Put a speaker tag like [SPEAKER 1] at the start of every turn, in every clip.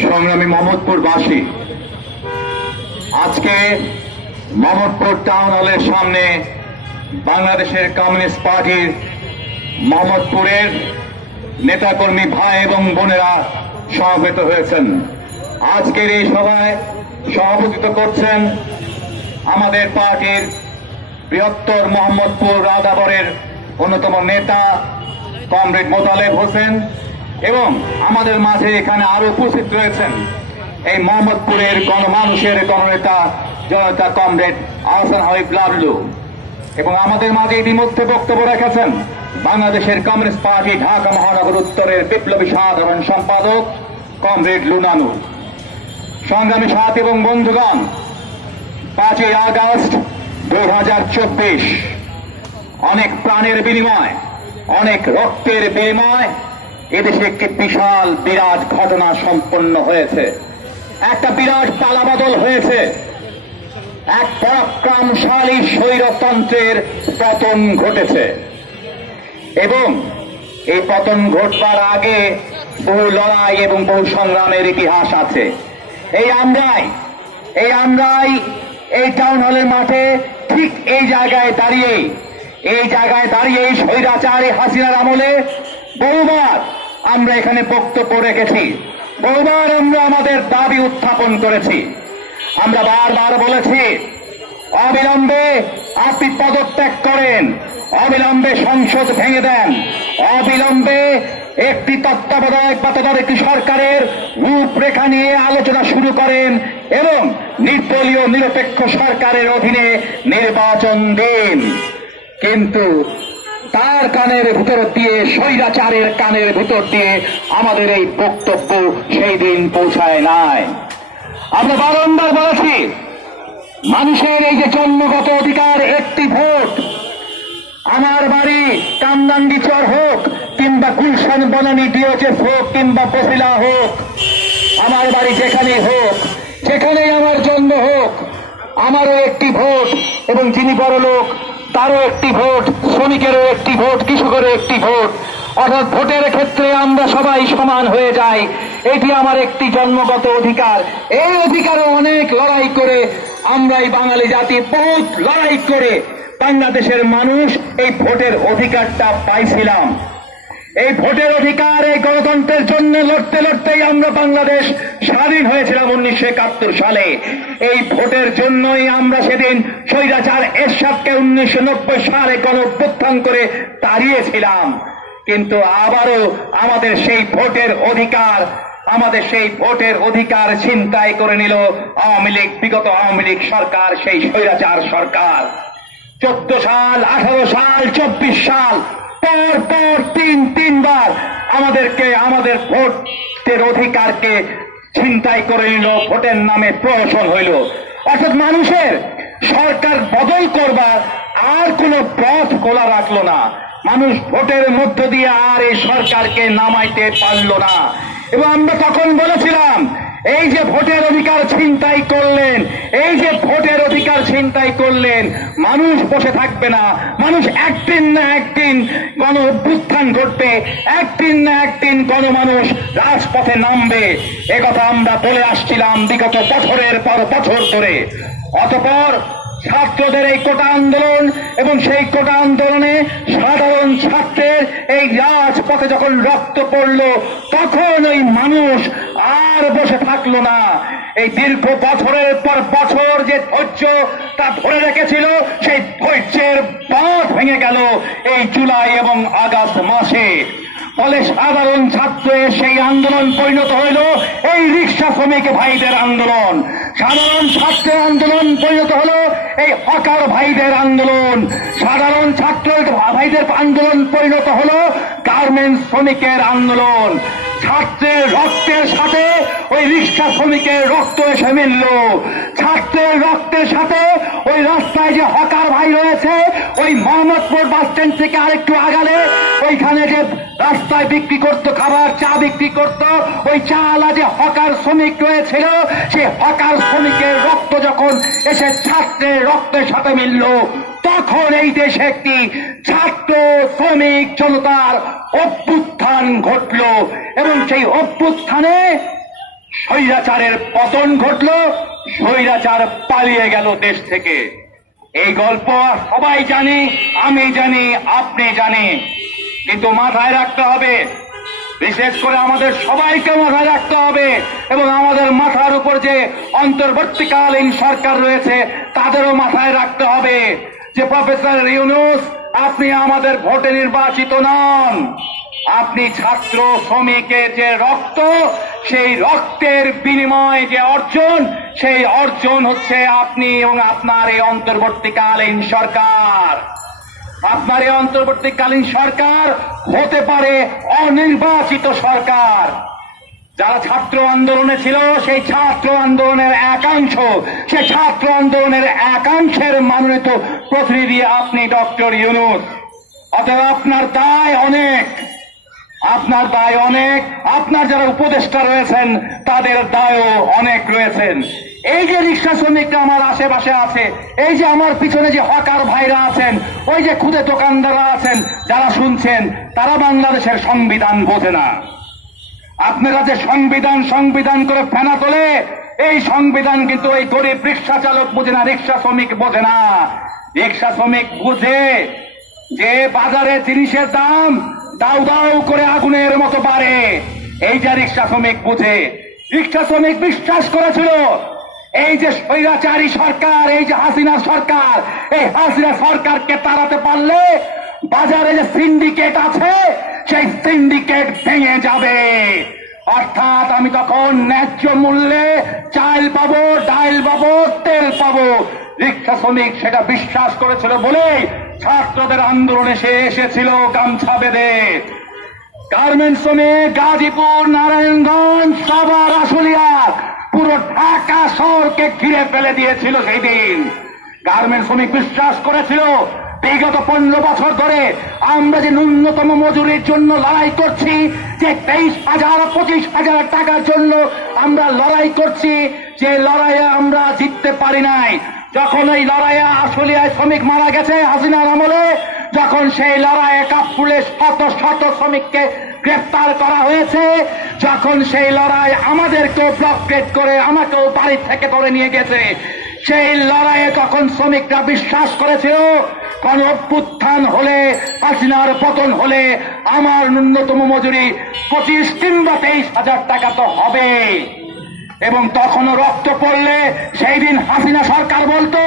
[SPEAKER 1] সংগ্রামী মোহাম্মদপুরবাসী, আজকে মোহাম্মদপুর টাউন হলের সামনে বাংলাদেশের কমিউনিস্ট পার্টির মোহাম্মদপুরের নেতাকর্মী ভাই এবং বোনেরা সমবেত হয়েছেন। আজকের এই সভায় সভাপতিত্ব করছেন আমাদের পার্টির বৃহত্তর মোহাম্মদপুর রাজাবরের অন্যতম নেতা, কমরেড মোতালেব হোসেন। এবং আমাদের মাঝে এখানে আরও উপস্থিত রয়েছেন এই মোহাম্মদপুরের গণমানুষের গণনেতা জনতা কমরেড আহসান হাবিব লাবলু এবং আমাদের মাঝে ইতিমধ্যে বক্তব্য রেখেছেন বাংলাদেশের কমিউনিস্ট পার্টি ঢাকা মহানগর উত্তরের বিপ্লবী সাধারণ সম্পাদক কমরেড লুনানুর সংগ্রামী সাথী এবং বন্ধুগণ, পাঁচই আগস্ট দুই হাজার চব্বিশ। অনেক প্রাণের বিনিময়, অনেক রক্তের বিনিময় এদেশে একটি বিশাল বিরাট ঘটনা সম্পন্ন হয়েছে। একটা বিরাট পালাবদল হয়েছে। এক পরাক্রমশালী স্বৈরতন্ত্রের পতন ঘটেছে। এবং এই পতন ঘটবার আগে বহু লড়াই এবং বহু সংগ্রামের ইতিহাস আছে। এই আমরাই এই আমরাই এই টাউন হলের মাঠে ঠিক এই জায়গায় দাঁড়িয়ে এই জায়গায় দাঁড়িয়ে স্বৈরাচারী হাসিনার আমলে বহুবার আমরা এখানে বক্তব্য রেখেছি। বহুবার আমরা আমাদের দাবি উত্থাপন করেছি। আমরা বারবার বলেছি, অবিলম্বে আপনি পদত্যাগ করেন, অবিলম্বে সংসদ ভেঙে দেন, অবিলম্বে একটি তত্ত্বাবধায়ক বা তদারকি সরকারের রূপরেখা নিয়ে আলোচনা শুরু করেন এবং নির্দলীয়, নিরপেক্ষ সরকারের অধীনে নির্বাচন দিন। কিন্তু তার কানের ভিতর দিয়ে, স্বৈরাচারের কানের ভিতর দিয়ে আমাদের এই বক্তব্য সেই দিন পৌঁছায় নাই। আমরা বারংবার বলেছি, মানুষের এই যে জন্মগত অধিকার, একটি ভোট, আমার বাড়ি কামদান্ডি চর হোক, কিংবা গুলশান বনানী ডিওচেস হোক, কিংবা বসিলা হোক, আমার বাড়ি যেখানেই হোক, যেখানেই আমার জন্ম হোক, আমারও একটি ভোট, এবং যিনি বড় লোক তারও একটি ভোট, শ্রমিকেরও একটি ভোট, কৃষকেরও একটি ভোট। অর্থাৎ ভোটের ক্ষেত্রে আমরা সবাই সমান হয়ে যাই। এটি আমার একটি জন্মগত অধিকার। এই অধিকারও অনেক লড়াই করে আমরা এই বাঙালি জাতি, বহুত লড়াই করে বাংলাদেশের মানুষ এই ভোটের অধিকারটা পাইছিলাম। এই ভোটের অধিকার, এই গণতন্ত্রের জন্য লড়তে লড়তেই আমরা বাংলাদেশ স্বাধীন হয়েছিলাম উনিশশো একাত্তর সালে। এই ভোটের জন্যই আমরা সেদিন স্বৈরাচার এরশাদকে উনিশশো নব্বই সালে গণ করে তাড়িয়েছিলাম কিন্তু আবারও আমাদের সেই ভোটের অধিকার, আমাদের সেই ভোটের অধিকার ছিনতাই করে নিল আওয়ামী লীগ, বিগত আওয়ামী লীগ সরকার, সেই স্বৈরাচার সরকার। চোদ্দ সাল, আঠারো সাল, চব্বিশ সাল পর পর, তিন, তিনবার আমাদেরকে, আমাদের ভোটের অধিকারকে ছিনতাই করে নিল, ভোটের নামে প্রহসন হইল। অর্থাৎ মানুষের সরকার বদল করবার আর কোনো পথ খোলা রাখল না। মানুষ ভোটের মধ্য দিয়ে আর এই সরকারকে নামাইতে পারল না। এবং আমরা তখন বলেছিলাম এই যে ভোটের অধিকার ছিনতাই করলেন, এই যে ভোটের অধিকার ছিনতাই করলেন, মানুষ বসে থাকবে না। মানুষ একদিন না একদিন গণ অভ্যুত্থান ঘটবে, একদিন না একদিন গণমানুষ রাজপথে নামবে। একথা আমরা বলে আসছিলাম বিগত বছরের পর বছর ধরে। অতপর ছাত্রদের এই কোটা আন্দোলন এবং সেই কোটা আন্দোলনে সাধারণ ছাত্রের এই রাজপথে যখন রক্ত পড়ল, তখন ওই মানুষ আর বসে থাকল না। এই দীর্ঘ বছরের পর বছর যে ধৈর্য তা ধরে রেখেছিল, সেই ধৈর্যের বাঁধ ভেঙে গেল এই জুলাই এবং আগস্ট মাসে। ফলে সাধারণ ছাত্রের সেই আন্দোলন পরিণত হইল, এই রিক্সা শ্রমিক ভাইদের আন্দোলন। সাধারণ ছাত্রের আন্দোলন পরিণত হলো, এই হকার ভাইদের আন্দোলন। সাধারণ ছাত্র ভাইদের আন্দোলন পরিণত হলো, গার্মেন্টস শ্রমিকের আন্দোলন। ছাত্রের রক্তের সাথে ওই রিক্সা শ্রমিকের রক্ত এসে মিলল। ছাত্রের রক্তের সাথে ওই রাস্তায় যে হকার ভাই রয়েছে, ওই মোহাম্মদপুর বাস স্ট্যান্ড থেকে আরেকটু আগালে, ওইখানে যে রাস্তায় বিক্রি করতো খাবার, চা বিক্রি করতো, ওই চা আলা যে হকার শ্রমিক রয়েছিল সে হকার শ্রমিকের রক্ত যখন এসে ছাত্রের রক্তের সাথে মিলল তখন এই দেশে একটি ছাত্র শ্রমিক জনতার অভ্যুত্থান ঘটল এবং সেই অভ্যুত্থানে স্বৈরাচারের পতন ঘটলো, স্বৈরাচার পালিয়ে গেল দেশ থেকে। এই গল্প সবাই জানি, আমি জানি, আপনি জানি কিন্তু মাথায় রাখতে হবে, বিশেষ করে আমাদের সবাইকে মাথায় রাখতে হবে এবং আমাদের মাথার উপর যে অন্তর্বর্তীকালীন সরকার রয়েছে, তাদেরও মাথায় রাখতে হবে। যে প্রফেসর ইউনুস, আপনি আমাদের ভোটে নির্বাচিত নন। আপনি ছাত্র শ্রমিকের যে রক্ত, সেই রক্তের বিনিময়ে যে অর্জন, সেই অর্জন হচ্ছে আপনি এবং আপনার এই অন্তর্বর্তীকালীন সরকার। আপনার এই অন্তর্বর্তীকালীন সরকার হতে পারে অনির্বাচিত সরকার। যারা ছাত্র আন্দোলনে ছিল, সেই ছাত্র আন্দোলনের একাংশ সেই ছাত্র আন্দোলনের একাংশের মনোনীত প্রতিনিধি আপনি ডক্টর ইউনুস। অতএব আপনার দায় অনেক। আপনার দায় অনেক। আপনার যারা উপদেষ্টা রয়েছেন, তাদের দায়ও অনেক রয়েছেন। এই যে রিক্সা শ্রমিকরা আমার আশেপাশে আছে, এই যে আমার পিছনে যে হকার ভাইরা আছেন, ওই যে খুদে দোকানদাররা আছেন, যারা শুনছেন, তারা বাংলাদেশের সংবিধান বোঝে না। আপনারা যে সংবিধান সংবিধান করে ফেনা তোলে এই সংবিধান কিন্তু এই গরিব রিক্সা চালক বোঝে না, রিক্সা শ্রমিক বোঝে না। রিক্সা শ্রমিক বুঝে যে বাজারে জিনিসের দাম দাউ দাউ করে আগুনের মতো বাড়ে। এই যে রিক্সা শ্রমিক বুঝে, রিক্সা শ্রমিক বিশ্বাস করেছিল, এই যে স্বৈরাচারী সরকার, এই যে হাসিনা সরকার, এই হাসিনা সরকারকে তাড়াতে পারলে বাজারে যে সিন্ডিকেট আছে, সেই সিন্ডিকেট ভেঙে যাবে। অর্থাৎ আমি তখন ন্যায্য মূল্যে চাল পাবো, ডাল পাবো, তেল পাবো। রিক্সা শ্রমিক সেটা বিশ্বাস করেছিল বলে ছাত্রদের আন্দোলনে সে এসেছিল গামছা বেঁধে। গার্মেন্টস শ্রমিক, গাজীপুর, নারায়ণগঞ্জ, সাভার, আশুলিয়া, পুরো ঢাকা শহরকে ঘিরে ফেলে দিয়েছিল সেই দিন। গার্মেন্টস শ্রমিক বিশ্বাস করেছিল বিগত পনেরো বছর ধরে আমরা যে ন্যূনতম মজুরির জন্য লড়াই করছি, যে তেইশ হাজার, পঁচিশ হাজার টাকার জন্য আমরা লড়াই করছি, যে লড়াইয়ে আমরা জিততে পারি নাই। যখন এই লড়াইয়ে আশুলিয়ায় শ্রমিক মারা গেছে হাসিনার আমলে, যখন সেই লড়াইয়ে কাপুলে শত শত শ্রমিককে গ্রেফতার করা হয়েছে, যখন সেই লড়াই আমাদেরকেও ব্লকেট করে, আমাকেও বাড়ি থেকে ধরে নিয়ে গেছে, সেই লড়াইয়ে তখন শ্রমিকরা বিশ্বাস করেছিল কোন অভ্যুত্থান হলে হাসিনার পতন হলে আমার ন্যূনতম মজুরি পঁচিশ কিংবা তেইশ হাজার টাকা তো হবে। এবং তখনও রক্ত পড়লে সেই দিন হাসিনা সরকার বলতো,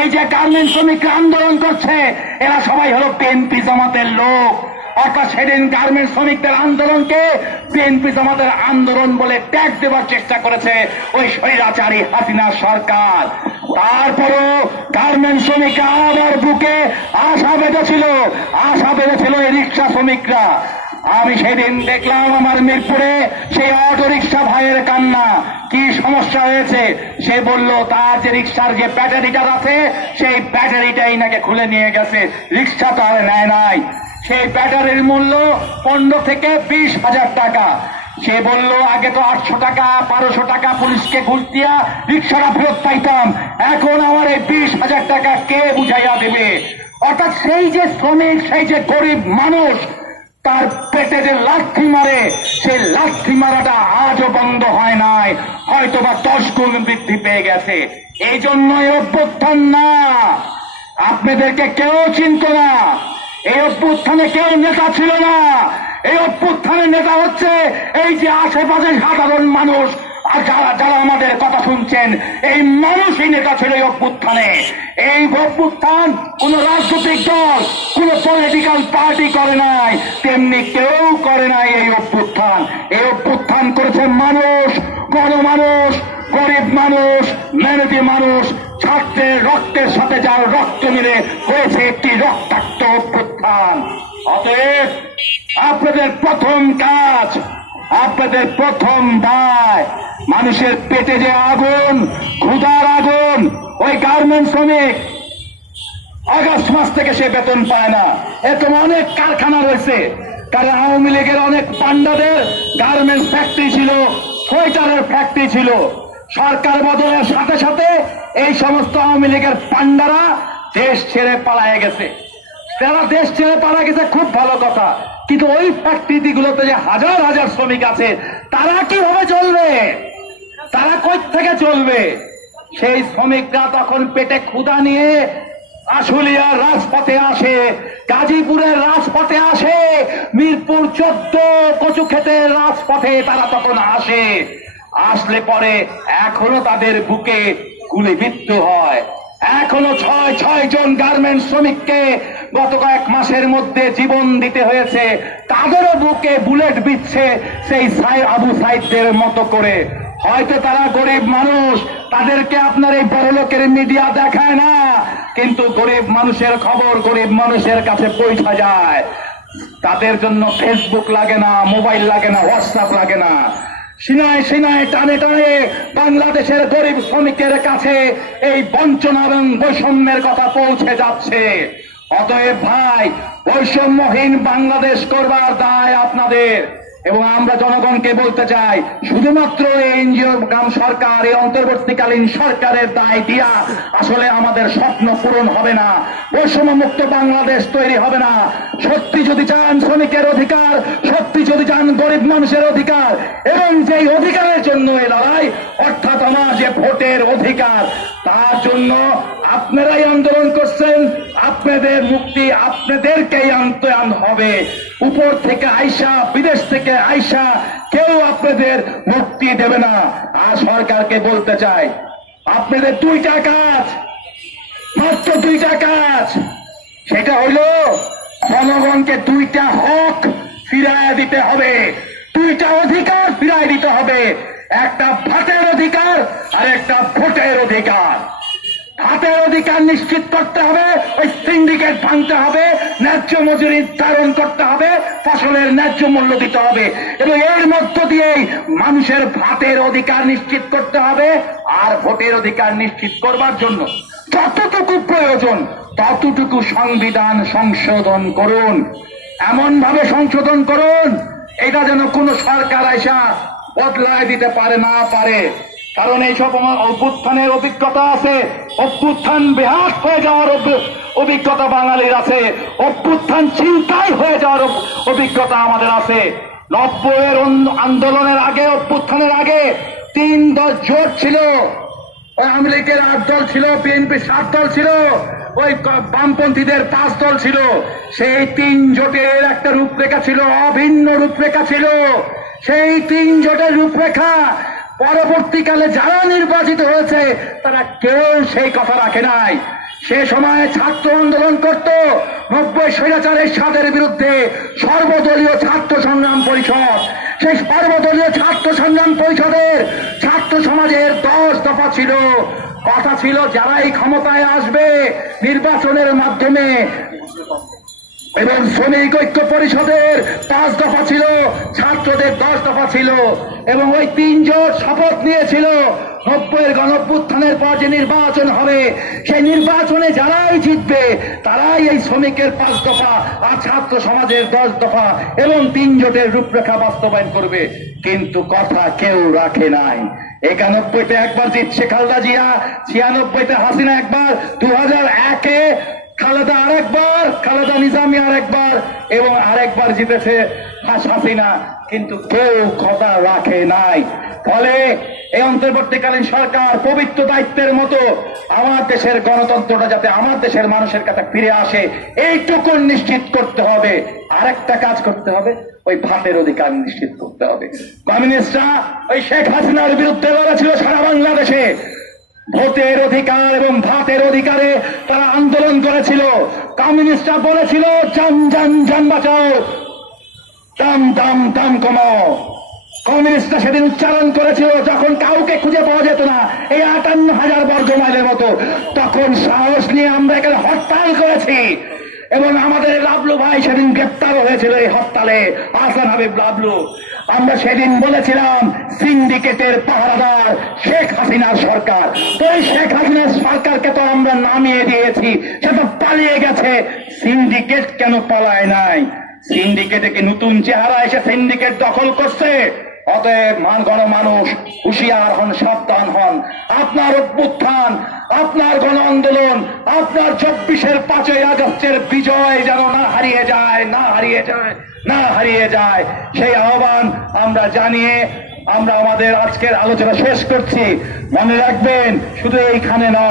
[SPEAKER 1] এই যে গার্মেন্ট শ্রমিকরা আন্দোলন করছে, এরা সবাই হলো বিএনপি জামাতের লোক। অর্থাৎ সেদিন গার্মেন্ট শ্রমিকদের আন্দোলনকে বিএনপি জামাতের আন্দোলন বলে ট্যাগ দেওয়ার চেষ্টা করেছে ওই স্বৈরাচারী হাসিনা সরকার। তারপরও গার্মেন্ট শ্রমিকরা আবার বুকে আশা বেঁধেছিল আশা বেঁধেছিল এই রিক্সা শ্রমিকরা। আমি সেদিন দেখলাম আমার মিরপুরে সেই অটো রিক্সা ভাইয়ের কান্না। কি সমস্যা হয়েছে? সে বলল, তার যে রিক্সার যে ব্যাটারিটা আছে, সেই ব্যাটারিটাই নাকি খুলে নিয়ে গেছে। রিক্সা তো আর নেয় নাই। সেই ব্যাটারির মূল্য পনেরো থেকে বিশ হাজার টাকা। সে বলল, আগে তো আটশো টাকা, বারোশো টাকা পুলিশকে ঘুষ দিয়া রিক্সাটা ফেরত পাইতাম। এখন আমার এই বিশ হাজার টাকা কে বুঝাইয়া দেবে? অর্থাৎ সেই যে শ্রমিক, সেই যে গরিব মানুষ, তার পেটে যে লাঠি মারে, সেই লাঠি মারাটা আজও বন্ধ হয় নাই। হয়তো বা দশ গুণ বৃদ্ধি পেয়ে গেছে। এই জন্যই অভ্যুত্থান না। আপনাদেরকে কেউ চিনত না। এই অভ্যুত্থানে কেউ নেতা ছিল না। এই অভ্যুত্থানের নেতা হচ্ছে এই যে আশেপাশে সাধারণ মানুষ। আর যারা যারা আমাদের কথা শুনছেন, এই মানুষই নেতা ছিল এই অভ্যুত্থানে। এই অভ্যুত্থান কোন রাজনৈতিক দল, কোন পলিটিক্যাল পার্টি করে নাই। তেমনি কেউ করে নাই এই অভ্যুত্থান। এই অভ্যুত্থান করেছে মানুষ, গণমানুষ, গরিব মানুষ মেহনতি মানুষ ছাত্রের রক্তের সাথে যার রক্ত মিলে হয়েছে একটি রক্তাক্ত অভ্যুত্থান অতএব, আপনাদের প্রথম কাজ, আপনাদের প্রথম দায়, মানুষের পেটে যে আগুন, ক্ষুধার আগুন, ওই গার্মেন্ট শ্রমিক, আগস্ট মাস থেকে সে বেতন পায় না। এরকম অনেক কারখানা রয়েছে কারণ আওয়ামী লীগের অনেক পান্ডাদের গার্মেন্টস ফ্যাক্টরি ছিল, সোয়েটারের ফ্যাক্টরি ছিল। সরকার বদলের সাথে সাথে এই সমস্ত আওয়ামী লীগের পান্ডারা দেশ ছেড়ে পালায়ে গেছে। তারা দেশ ছেড়ে পালা গেছে, খুব ভালো কথা। কিন্তু ওই ফ্যাক্টরি গুলোতে যে হাজার হাজার শ্রমিক আছে, তারা কীভাবে চলবে?
[SPEAKER 2] তারা কই থেকে চলবে? সেই শ্রমিকরা তখন পেটে ক্ষুধা নিয়ে আশুলিয়ার রাজপথে আসে গাজীপুরের রাজপথে আসে, মিরপুর চোদ্দ কচু ক্ষেতের রাজপথে তারা তখন আসে। আসলে পরে এখনও তাদের বুকে গুলিবিদ্ধ হয়। এখনও ছয় ছয় জন গার্মেন্ট শ্রমিককে গত কয়েক মাসের মধ্যে জীবন দিতে হয়েছে। তাদেরও বুকে বুলেট বিচ্ছে সেই সাই আবু সাইদদের মতো করে। হয়তো তারা গরিব মানুষ, তাদেরকে আপনার এই বড় লোকের মিডিয়া দেখায় না, কিন্তু গরিব মানুষের খবর গরিব মানুষের কাছে পৌঁছা যায়। তাদের জন্য ফেসবুক লাগে না মোবাইল লাগে না হোয়াটসঅ্যাপ লাগে না। সিনায় সিনায় টানে টানে বাংলাদেশের গরিব শ্রমিকের কাছে এই বঞ্চনা এবং বৈষম্যের কথা পৌঁছে যাচ্ছে। অতএব ভাই, বৈষম্যহীন বাংলাদেশ করবার দায় আপনাদের। এবং আমরা জনগণকে বলতে চাই, শুধুমাত্র এনজিও গ্রাম সরকার, এই অন্তর্বর্তীকালীন সরকারের দায় দিয়া আসলে আমাদের স্বপ্ন পূরণ হবে না বৈষম্য মুক্ত বাংলাদেশ তৈরি হবে না। সত্যি যদি চান শ্রমিকের অধিকার, সত্যি যদি চান গরিব মানুষের অধিকার, এবং যেই অধিকারের জন্য এই লড়াই, অর্থাৎ আমার যে ভোটের অধিকার, তার জন্য আপনারাই আন্দোলন করছেন, আপনাদের মুক্তি আপনাদেরকেই আনতে হবে। উপর থেকে আইসা, বিদেশ থেকে আইসা কেউ আপনাদের মুক্তি দেবে না। আর সরকারকে বলতে চাই, আপনাদের দুইটা কাজ, মাত্র দুইটা কাজ। সেটা হইল জনগণকে দুইটা হক ফিরায় দিতে হবে, দুইটা অধিকার ফিরায় দিতে হবে, একটা ভাতের অধিকার আর একটা ভোটের অধিকার। ভাতের অধিকার নিশ্চিত করতে হবে, ওই সিন্ডিকেট ভাঙতে হবে ন্যায্য মজুরি নির্ধারণ করতে হবে, ফসলের ন্যায্য মূল্য দিতে হবে এবং এর মধ্য দিয়েই মানুষের ভাতের অধিকার নিশ্চিত করতে হবে আর ভোটের অধিকার নিশ্চিত করবার জন্য। যতটুকু প্রয়োজন, ততটুকু সংবিধান সংশোধন করুন। এমন ভাবে সংশোধন করুন, এটা যেন কোন সরকার আইসা বদলায় দিতে পারে, না পারে। কারণ এইসব আমার অভ্যুত্থানের অভিজ্ঞতা আছে। অভ্যুত্থান বেহাত হয়ে যাওয়ার অভিজ্ঞতা বাঙালির আছে। অভ্যুত্থান চিন্তাই হয়ে যাওয়ার অভিজ্ঞতা আমাদের আছে। নব্বইয়ের আন্দোলনের আগে, অভ্যুত্থানের আগে তিন দল জোট ছিল। আওয়ামী লীগের আট দল ছিল, বিএনপি সাত দল ছিল, ওই বামপন্থীদের পাঁচ দল ছিল। সেই তিন জোটের একটা রূপরেখা ছিল, অভিন্ন রূপরেখা ছিল। সেই তিন জোটের রূপরেখা পরবর্তীকালে যারা নির্বাচিত হয়েছে, তারা কেউ সেই কথা রাখে নাই। সে সময় ছাত্র আন্দোলন করত, নব্বই স্বৈরাচারের সাদের বিরুদ্ধে সর্বদলীয় ছাত্র সংগ্রাম পরিষদ। সেই সর্বদলীয় ছাত্র সংগ্রাম পরিষদের ছাত্র সমাজের দশ দফা ছিল। কথা ছিল, যারাই ক্ষমতায় আসবে নির্বাচনের মাধ্যমে, এবং শ্রমিক ঐক্য পরিষদের পাঁচ দফা ছিল ছাত্রদের দশ দফা ছিল এবং ওই তিন জোট শপথ নিয়েছিল, নব্বইয়ের গণভ্যুত্থানের পর যে নির্বাচন হবে, সেই নির্বাচনে যারাই জিতবে, তারাই এই শ্রমিকের পাঁচ দফা আর ছাত্র সমাজের দশ দফা এবং তিন জোটের রূপরেখা বাস্তবায়ন করবে। কিন্তু কথা কেউ রাখে নাই। একানব্বইতে একবার জিতছে খালদা জিয়া, ছিয়ানব্বইতে হাসিনা একবার দু হাজার একে খালেদা আরেকবার, খালেদা নিজামী আরেকবার এবং আরেকবার জিতেছে হাসিনা। কিন্তু কেউ কথা রাখে নাই। ফলে এই অন্তর্বর্তীকালীন সরকার পবিত্র দায়িত্বের মতো আমার দেশের গণতন্ত্রটা যাতে আমার দেশের মানুষের কাছে ফিরে আসে, এইটুকু নিশ্চিত করতে হবে। আরেকটা কাজ করতে হবে, ওই ভাতের অধিকার নিশ্চিত করতে হবে। কমিউনিস্টরা ওই শেখ হাসিনার বিরুদ্ধে লড়েছিল সারা বাংলাদেশে। ভোটের অধিকার এবং ভাতের অধিকারে তারা আন্দোলন করেছিল। কমিউনিস্টরা বলেছিল যান যান যান বাঁচাও। দাম দাম দাম কমাও। কমিউনিস্টরা সেদিন উচ্চারণ করেছিল, যখন কাউকে খুঁজে পাওয়া যেত না, এই আটান্ন হাজার বর্গ মাইলের মতো, তখন সাহস নিয়ে আমরা এখানে হরতাল করেছি। এবং আমাদের লাবলু ভাই সেদিন গ্রেপ্তার হয়েছিল এই হরতালে। আসান হাবিব লাবলু আমরা সেদিন বলেছিলাম, সিন্ডিকেটের পাহারাদার শেখ হাসিনার সরকার। তো এই শেখ হাসিনার সরকারকে তো আমরা নামিয়ে দিয়েছি, সে তো পালিয়ে গেছে। সিন্ডিকেট কেন পালায় নাই? সিন্ডিকেটে কি নতুন চেহারা এসে সিন্ডিকেট দখল করছে? অতএব মান গণ মানুষ হুশিয়ার হন, সাবধান হন। আপনার অভ্যুত্থান, আপনার গণ আন্দোলন, আপনার চব্বিশের পাঁচই আগস্টের বিজয় যেন না হারিয়ে যায়, না হারিয়ে যায়। না হারিয়ে যায়। সেই আহ্বান আমরা জানিয়ে আমরা আমাদের আজকের আলোচনা শেষ করছি। মনে রাখবেন, শুধু এইখানে নয়।